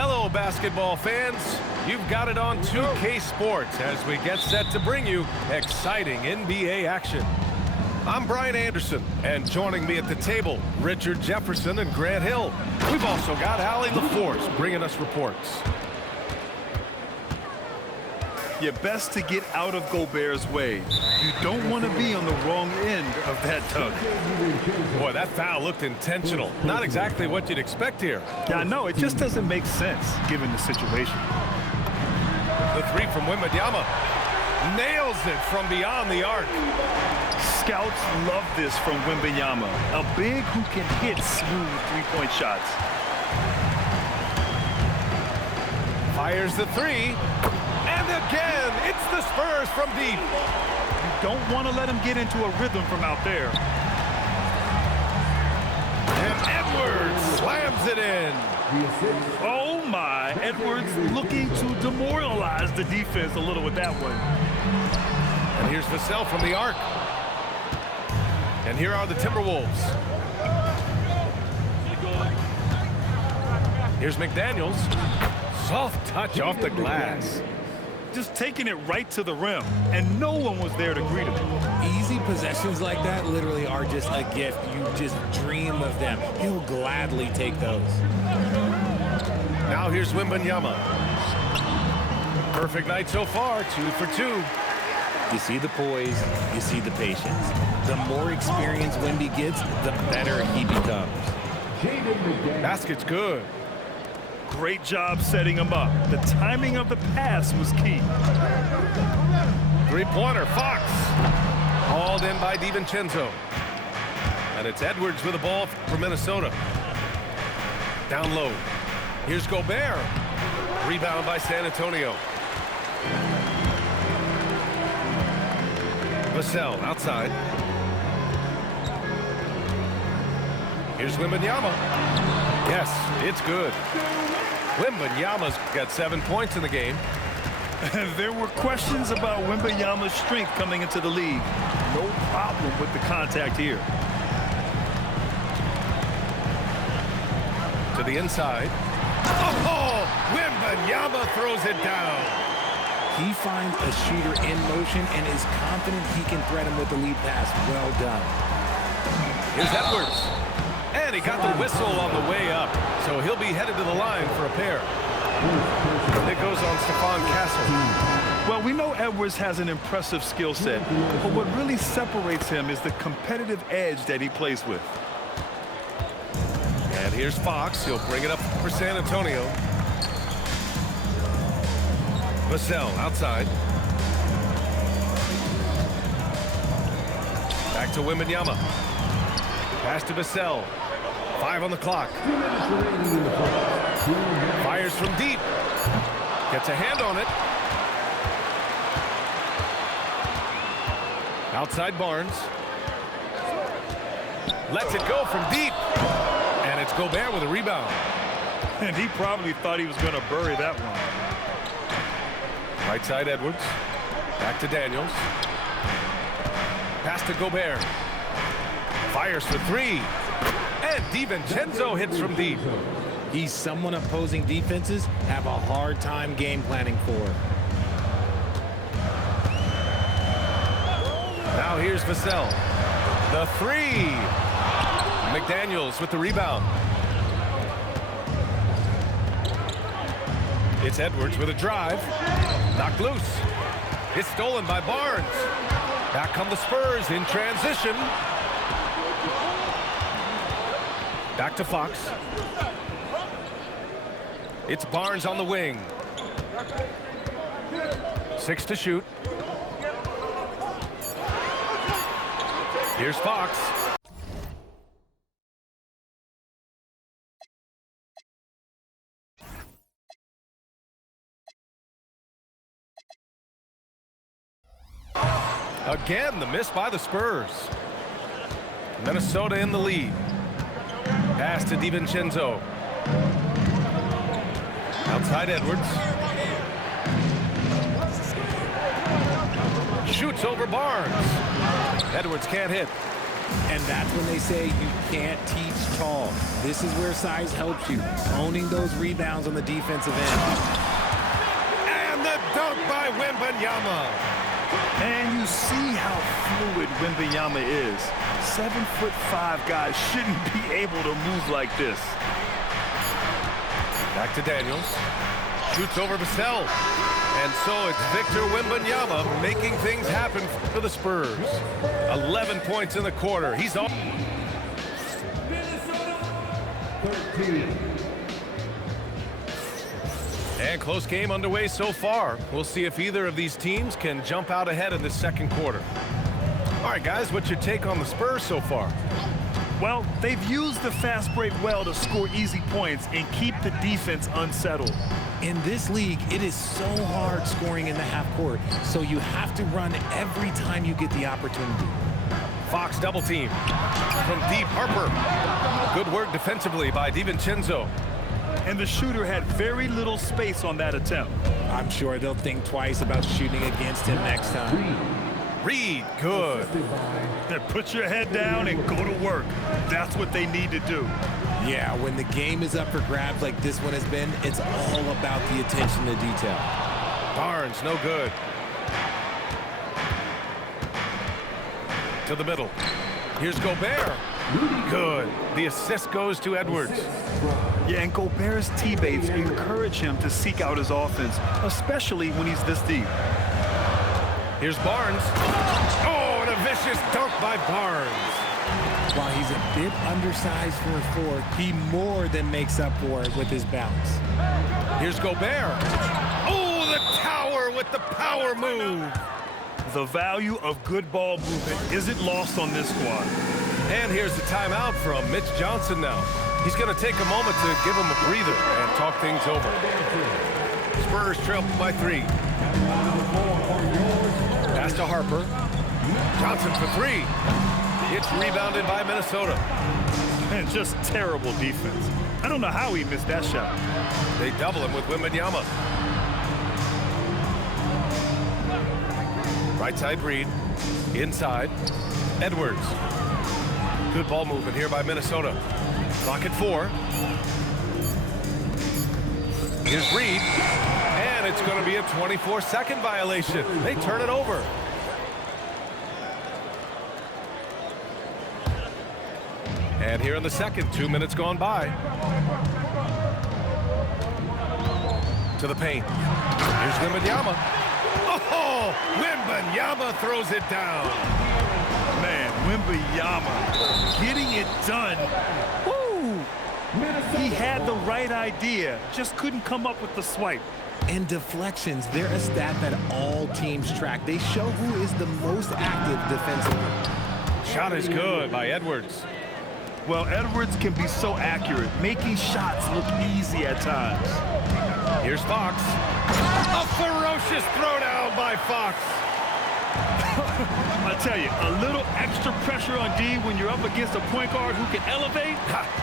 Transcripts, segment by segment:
Hello, basketball fans. You've got it on 2K Sports as we get set to bring you exciting NBA action. I'm Brian Anderson, and joining me at the table, Richard Jefferson and Grant Hill. We've also got Allie LaForce bringing us reports. You're best to get out of Gobert's way. You don't want to be on the wrong end of that tug. Boy, that foul looked intentional. Not exactly what you'd expect here. Yeah, I know. It just doesn't make sense given the situation. The three from Wembanyama. Nails it from beyond the arc. Scouts love this from Wembanyama. A big who can hit smooth three-point shots. Fires the three. And again, it's the Spurs from deep. You don't want to let him get into a rhythm from out there. And Edwards slams it in. Oh my, Edwards looking to demoralize the defense a little with that one. And here's Vassell from the arc. And here are the Timberwolves. Here's McDaniels. Soft touch off the glass. Just taking it right to the rim, and no one was there to greet him. Easy possessions like that literally are just a gift. You just dream of them. He'll gladly take those. Now here's Wembanyama. Perfect night so far, 2 for 2. You see the poise, you see the patience. The more experience Wemby gets, the better he becomes. Basket's good. Great job setting him up. The timing of the pass was key. Three-pointer, Fox. Hauled in by DiVincenzo. And it's Edwards with the ball for Minnesota. Down low. Here's Gobert. Rebound by San Antonio. Vassell outside. Here's Wembanyama. Yes, it's good. Wembanyama's got 7 points in the game. There were questions about Wembanyama's strength coming into the league. No problem with the contact here. To the inside. Oh, Wembanyama throws it down. He finds a shooter in motion and is confident he can threat him with the lead pass. Well done. Here's Edwards. And he got the whistle on the way up, so he'll be headed to the line for a pair. It goes on Stephon Castle. Well, we know Edwards has an impressive skill set, but what really separates him is the competitive edge that he plays with. And here's Fox. He'll bring it up for San Antonio. Vassell outside. Back to Wembanyama. Pass to Vassell. 5 on the clock. Fires from deep. Gets a hand on it. Outside Barnes. Lets it go from deep. And it's Gobert with a rebound. And he probably thought he was going to bury that one. Right side Edwards. Back to Daniels. Pass to Gobert. Fires for 3. And DiVincenzo hits from deep. He's someone opposing defenses have a hard time game planning for. Now here's Vassell. The 3. McDaniels with the rebound. It's Edwards with a drive. Knocked loose. It's stolen by Barnes. Back come the Spurs in transition. Back to Fox. It's Barnes on the wing. 6 to shoot. Here's Fox. Again, the miss by the Spurs. Minnesota in the lead. Pass to DiVincenzo. Outside Edwards. Shoots over Barnes. Edwards can't hit. And that's when they say you can't teach tall. This is where size helps you, owning those rebounds on the defensive end. And the dunk by Wembanyama. And you see how fluid Wembanyama is. 7'5" guys shouldn't be able to move like this. Back to Daniels. Shoots over Vassell. And so it's Victor Wembanyama making things happen for the Spurs. 11 points in the quarter. He's off. And close game underway so far. We'll see if either of these teams can jump out ahead in the second quarter. All right, guys, what's your take on the Spurs so far? Well, they've used the fast break well to score easy points and keep the defense unsettled. In this league, it is so hard scoring in the half court, so you have to run every time you get the opportunity. Fox double team from deep. Harper. Good work defensively by DiVincenzo. And the shooter had very little space on that attempt. I'm sure they'll think twice about shooting against him next time. Reed, good. Put your head down and go to work. That's what they need to do. Yeah, when the game is up for grabs like this one has been, it's all about the attention to detail. Barnes, no good. To the middle. Here's Gobert. Good. The assist goes to Edwards. Yeah, and Gobert's teammates encourage him to seek out his offense, especially when he's this deep. Here's Barnes. Oh, and a vicious dunk by Barnes. While he's a bit undersized for a four, he more than makes up for it with his bounce. Here's Gobert. Oh, the tower with the power move. The value of good ball movement isn't lost on this squad. And here's the timeout from Mitch Johnson now. He's going to take a moment to give him a breather and talk things over. Spurs trail by 3. Pass to Harper. Johnson for 3. It's rebounded by Minnesota. And just terrible defense. I don't know how he missed that shot. They double him with Wembanyama. Right side Reed. Inside. Edwards. Good ball movement here by Minnesota. Clock at 4. Here's Reed. And it's going to be a 24-second violation. They turn it over. And here in the second, 2 minutes gone by. To the paint. Here's Wembanyama. Oh, Wembanyama throws it down. Man, Wembanyama getting it done. Woo! He had the right idea, just couldn't come up with the swipe. And deflections, they're a stat that all teams track. They show who is the most active defensively. Shot is good by Edwards. Well, Edwards can be so accurate, making shots look easy at times. Here's Fox. A ferocious throwdown by Fox. I tell you, a little extra pressure on D when you're up against a point guard who can elevate.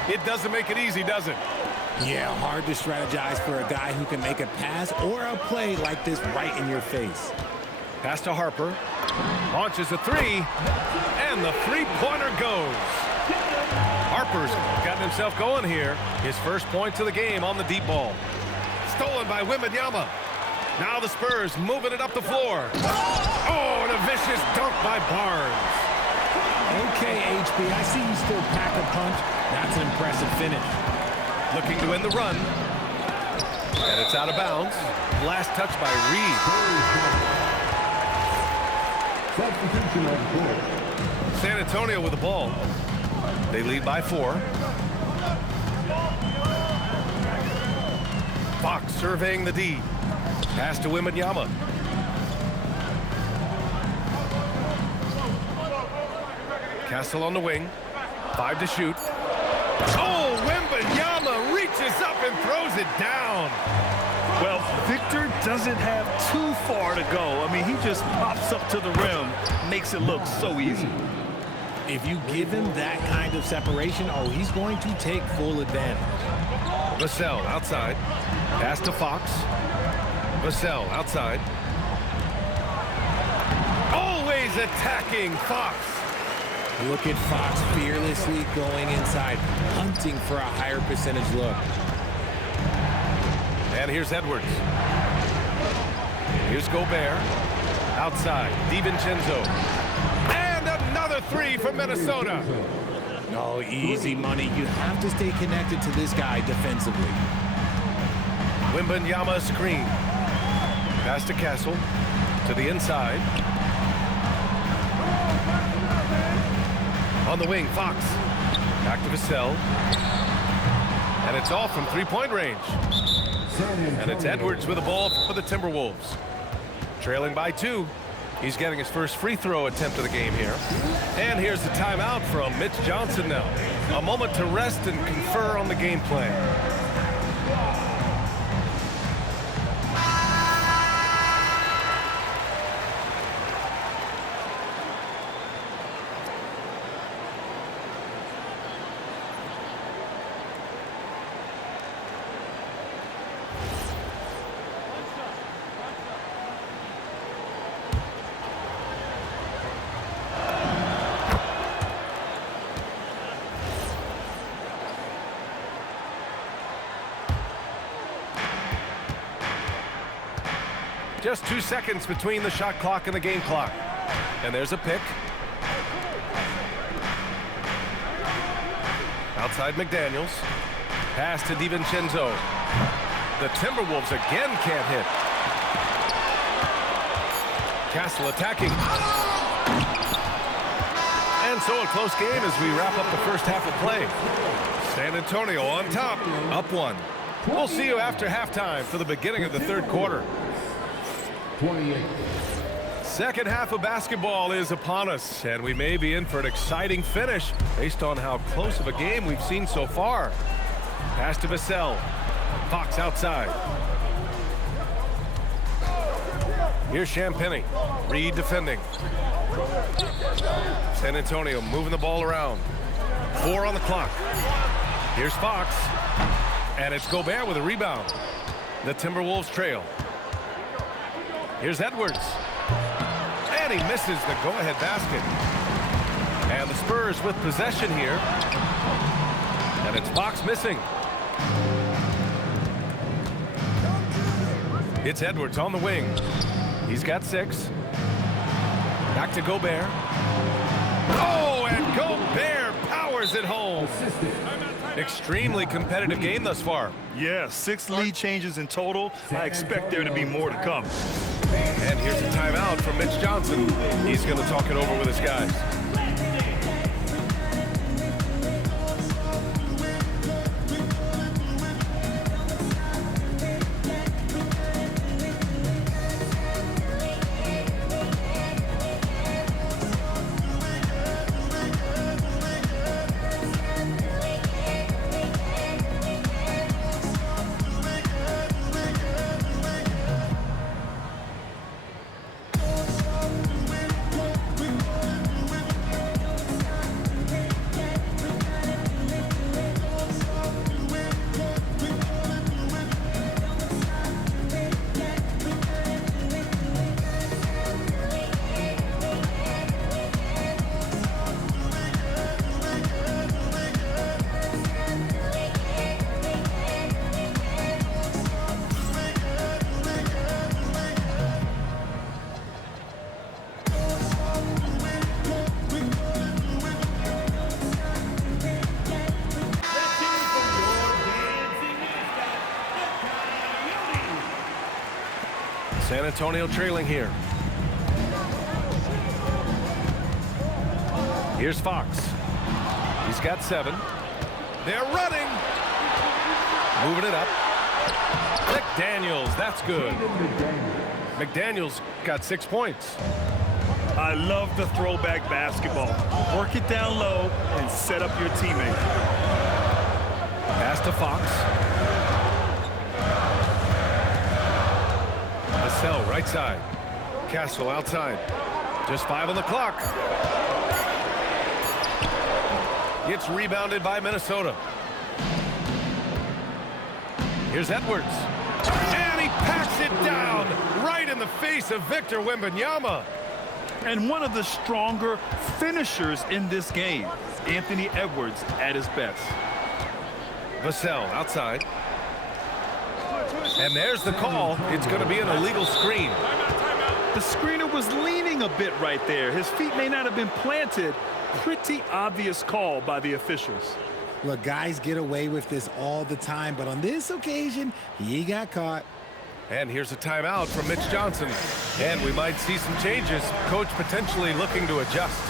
It doesn't make it easy, does it? Yeah, hard to strategize for a guy who can make a pass or a play like this right in your face. Pass to Harper. Launches a 3. And the three-pointer goes. Harper's gotten himself going here. His first points of the game on the deep ball. Stolen by Wembanyama. Now the Spurs moving it up the floor. Oh, and a vicious dunk by Barnes. Okay, HB, I see you still pack a punch. That's an impressive finish. Looking to end the run. And it's out of bounds. Last touch by Reed. Substitution on the court. San Antonio with the ball. They lead by 4. Fox surveying the D. Pass to Wembanyama. Castle on the wing. 5 to shoot. Oh, Wembanyama reaches up and throws it down. Well, Victor doesn't have too far to go. I mean, he just pops up to the rim, makes it look so easy. If you give him that kind of separation, oh, he's going to take full advantage. Vassell outside. Pass to Fox. Vassell outside. Always attacking Fox. Look at Fox fearlessly going inside, hunting for a higher percentage look. And here's Edwards. Here's Gobert. Outside, DiVincenzo. And another three from Minnesota. Oh, easy money. You have to stay connected to this guy defensively. Wembanyama screen. Pass to Castle. To the inside. On the wing, Fox. Back to Vassell. And it's off from three-point range. And it's Edwards with the ball for the Timberwolves. Trailing by 2. He's getting his first free throw attempt of the game here. And here's the timeout from Mitch Johnson now. A moment to rest and confer on the game plan. Just 2 seconds between the shot clock and the game clock. And there's a pick. Outside McDaniels. Pass to DiVincenzo. The Timberwolves again can't hit. Castle attacking. And so a close game as we wrap up the first half of play. San Antonio on top, up 1. We'll see you after halftime for the beginning of the third quarter. 28. Second half of basketball is upon us, and we may be in for an exciting finish based on how close of a game we've seen so far. Pass to Vassell. Fox outside. Here's Champagnie. Reed defending. San Antonio moving the ball around. 4 on the clock. Here's Fox. And it's Gobert with a rebound. The Timberwolves trail. Here's Edwards. And he misses the go-ahead basket. And the Spurs with possession here. And it's Fox missing. It's Edwards on the wing. He's got 6. Back to Gobert. Oh, and Gobert powers it home. Extremely competitive game thus far. Yeah, 6 lead changes in total. I expect there to be more to come. And here's a timeout from Mitch Johnson. He's going to talk it over with his guys. San Antonio trailing here. Here's Fox. He's got 7. They're running. Moving it up. McDaniels, that's good. McDaniels got 6 points. I love the throwback basketball. Work it down low and set up your teammate. Pass to Fox. Vassell right side. Castle outside. Just 5 on the clock. It's rebounded by Minnesota. Here's Edwards. And he packs it down right in the face of Victor Wembanyama. And one of the stronger finishers in this game, Anthony Edwards at his best. Vassell outside. And there's the call. It's going to be an illegal screen. The screener was leaning a bit right there. His feet may not have been planted. Pretty obvious call by the officials. Look, guys get away with this all the time, but on this occasion, he got caught. And here's a timeout from Mitch Johnson. And we might see some changes. Coach potentially looking to adjust.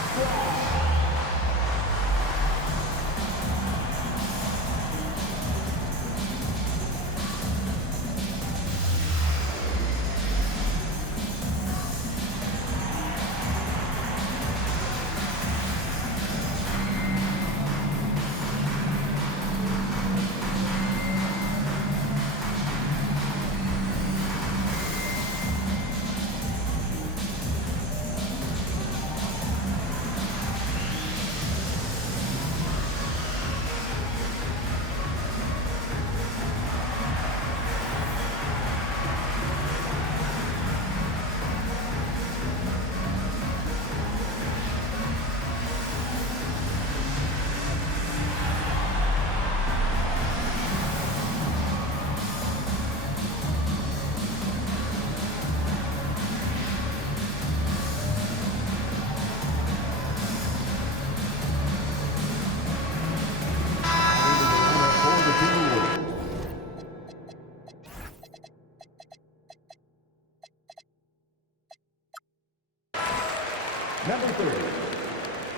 Number 30,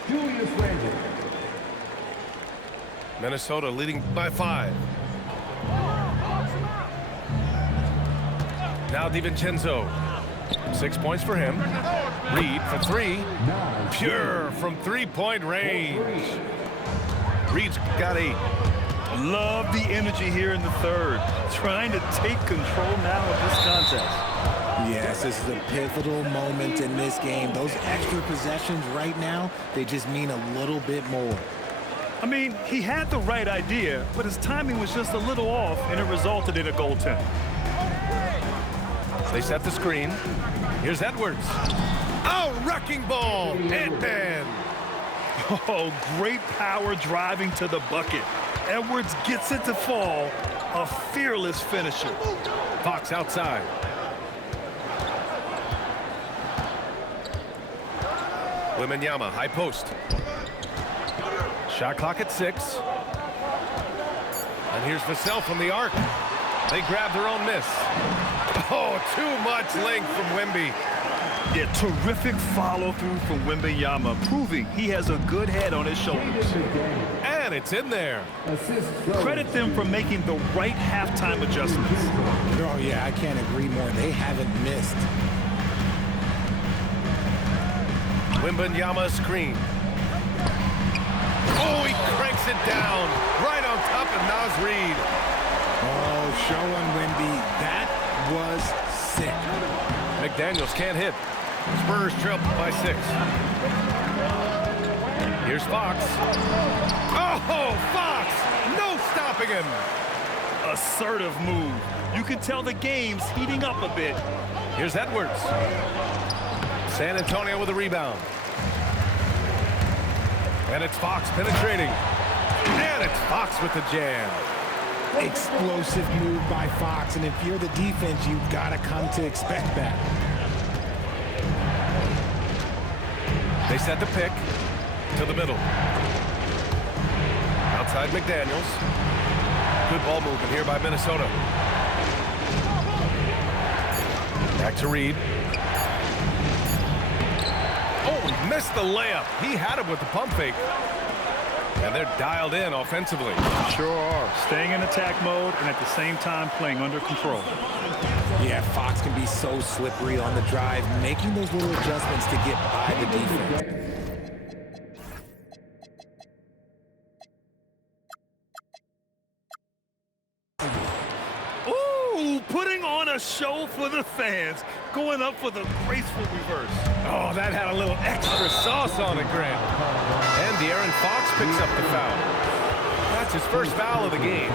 Julius Randle. Minnesota leading by 5. Now DiVincenzo. 6 points for him. Reed for 3. Pure from three-point range. Reed's got 8. Love the energy here in the third. Trying to take control now of this contest. Yes, this is a pivotal moment in this game. Those extra possessions right now, they just mean a little bit more. I mean, he had the right idea, but his timing was just a little off, and it resulted in a goaltend. They set the screen. Here's Edwards. Oh, wrecking ball. Ant-Man. Oh, great power driving to the bucket. Edwards gets it to fall. A fearless finisher. Fox outside. Wembanyama, high post. Shot clock at 6. And here's Vassell from the arc. They grab their own miss. Oh, too much length from Wemby. Yeah, terrific follow-through from Wembanyama, proving he has a good head on his shoulders. And it's in there. Credit them for making the right halftime adjustments. Oh, yeah, I can't agree more. They haven't missed. Wembanyama screen. Oh, he cranks it down. Right on top of Naz Reid. Oh, showing Wemby. That was sick. McDaniels can't hit. Spurs trail by 6. Here's Fox. Oh, Fox! No stopping him. Assertive move. You can tell the game's heating up a bit. Here's Edwards. San Antonio with a rebound. And it's Fox penetrating. And it's Fox with the jam. Explosive move by Fox, and if you're the defense, you've got to come to expect that. They set the pick to the middle. Outside McDaniels. Good ball movement here by Minnesota. Back to Reed. Oh, he missed the layup. He had him with the pump fake. And they're dialed in offensively. Sure are. Staying in attack mode and at the same time playing under control. Yeah, Fox can be so slippery on the drive, making those little adjustments to get by the defense. Ooh, putting on a show for the fans. Going up for the graceful reverse. Oh, that had a little extra sauce on it, Grant. And De'Aaron Fox picks up the foul. That's his first foul of the game.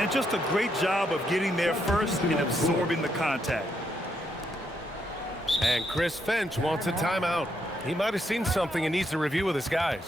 And just a great job of getting there first and absorbing the contact. And Chris Finch wants a timeout. He might have seen something and needs to review with his guys.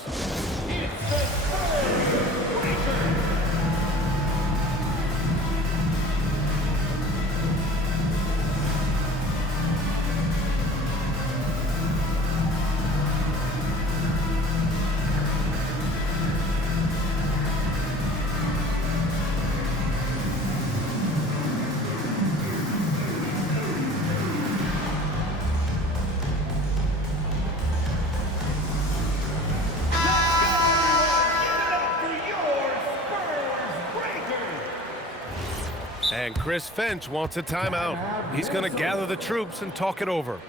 And Chris Finch wants a timeout. He's going to gather the troops and talk it over.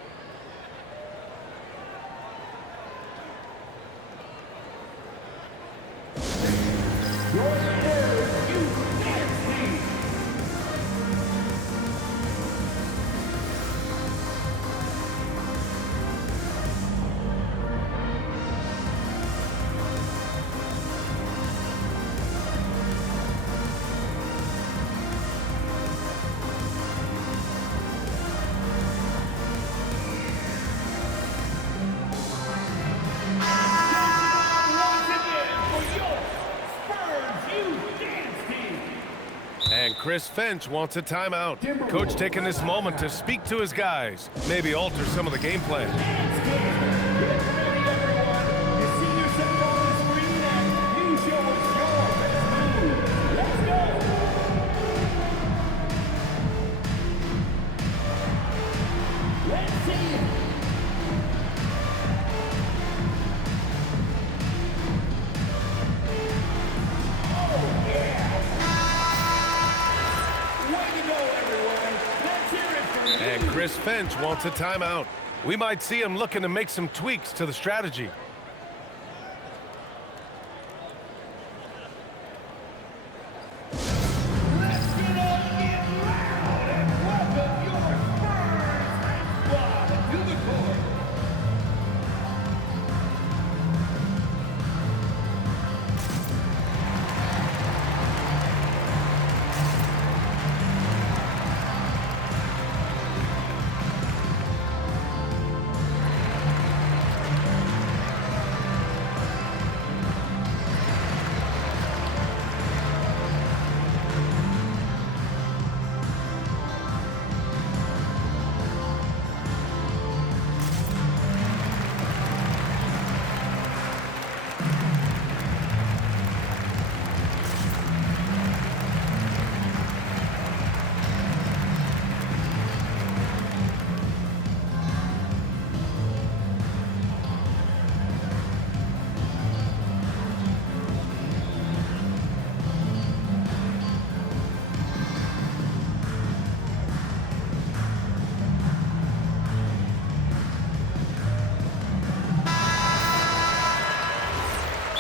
And Chris Finch wants a timeout. Coach taking this moment to speak to his guys, maybe alter some of the game plan. And Chris Finch wants a timeout. We might see him looking to make some tweaks to the strategy.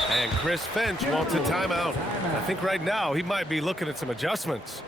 And Chris Finch wants a timeout. I think right now he might be looking at some adjustments.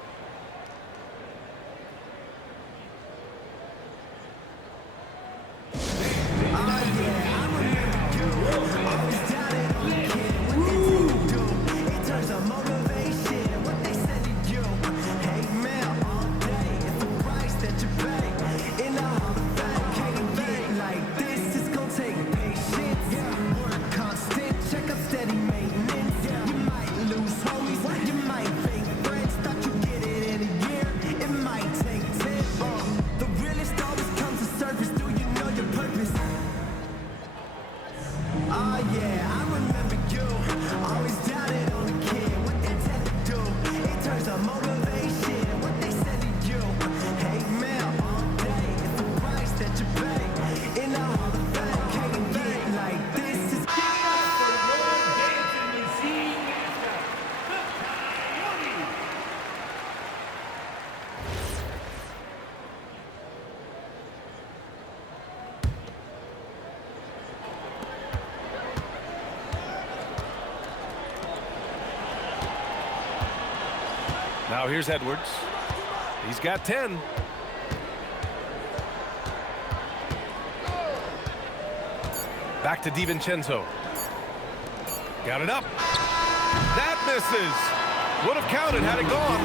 Now here's Edwards. He's got 10. Back to DiVincenzo. Got it up. That misses. Would have counted had it gone.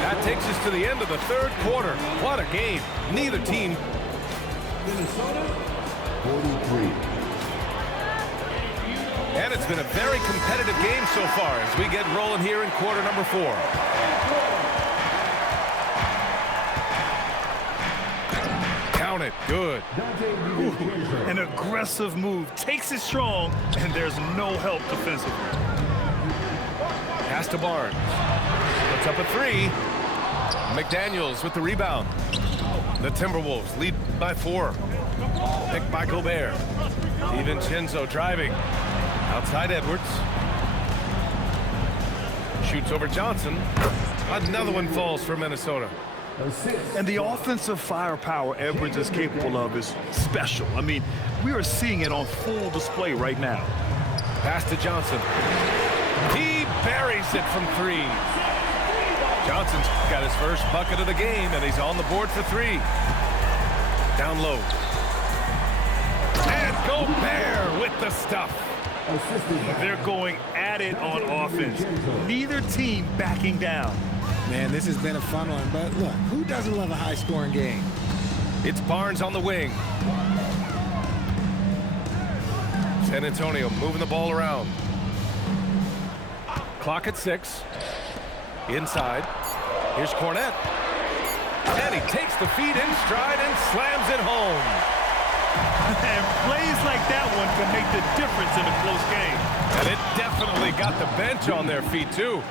That takes us to the end of the third quarter. What a game. Neither team Minnesota, 43. And it's been a very competitive game so far as we get rolling here in quarter number 4. Count it. Good. An aggressive move. Takes it strong, and there's no help defensively. Pass to Barnes. Puts up a 3. McDaniels with the rebound. The Timberwolves lead by 4. Picked by Gobert. DiVincenzo driving. Outside Edwards. Shoots over Johnson. Another one falls for Minnesota. And the offensive firepower Edwards is capable of is special. I mean, we are seeing it on full display right now. Pass to Johnson. He buries it from 3. Johnson's got his first bucket of the game, and he's on the board for 3. Down low. And Gobert with the stuff. They're going at it on offense. Neither team backing down. Man, this has been a fun one, but look, who doesn't love a high-scoring game? It's Barnes on the wing. San Antonio moving the ball around. Clock at 6. Inside. Here's Cornette. And he takes the feed in stride and slams it home. And plays like that one can make the difference in a close game. And it definitely got the bench on their feet, too.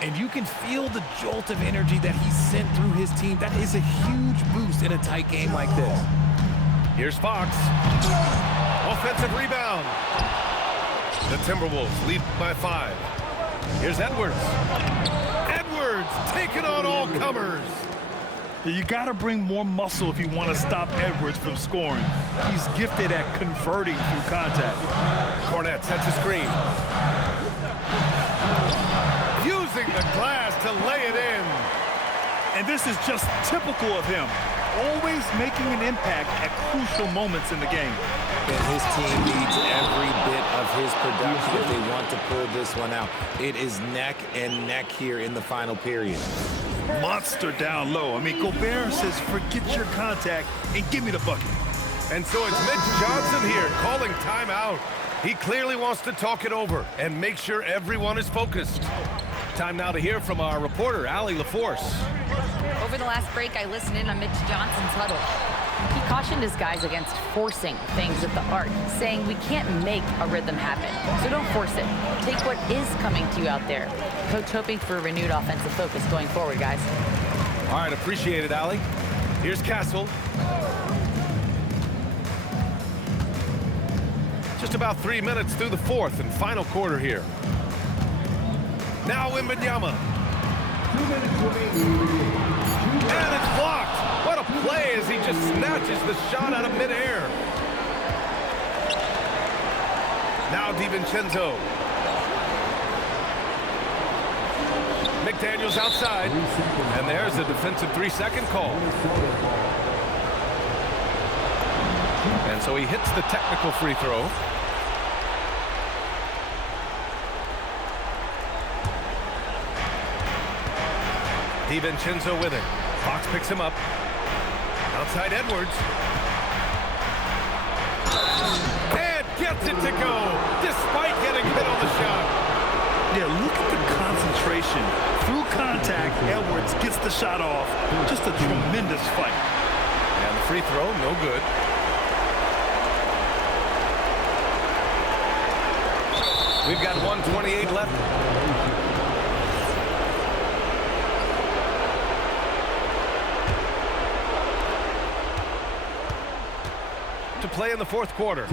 And you can feel the jolt of energy that he sent through his team. That is a huge boost in a tight game like this. Here's Fox. Offensive rebound. The Timberwolves lead by 5. Here's Edwards. Edwards taking on all comers. You got to bring more muscle if you want to stop Edwards from scoring. He's gifted at converting through contact. Cornette sets a screen. Using the glass to lay it in. And this is just typical of him. Always making an impact at crucial moments in the game. And his team needs every bit of his production if they want to pull this one out. It is neck and neck here in the final period. Monster down low. I mean, Gobert says, forget your contact and give me the bucket. And so it's Mitch Johnson here calling timeout. He clearly wants to talk it over and make sure everyone is focused. Time now to hear from our reporter, Allie LaForce. Over the last break, I listened in on Mitch Johnson's huddle. He cautioned his guys against forcing things at the arc, saying we can't make a rhythm happen, so don't force it. Take what is coming to you out there. Coach hoping for a renewed offensive focus going forward, guys. All right, appreciate it, Allie. Here's Castle. Just about 3 minutes through the 4th and final quarter here. Now Wembanyama. 2 minutes remaining. And it's blocked. What a play as he just snatches the shot out of midair. Now DiVincenzo. McDaniels outside. And there's a defensive 3-second call. And so he hits the technical free throw. DiVincenzo with it. Fox picks him up. Outside Edwards. And gets it to go, despite getting hit on the shot. Yeah, look at the concentration. Through contact, Edwards gets the shot off. Just a tremendous fight. And the free throw, no good. We've got 1:28 left. To play in the 4th quarter.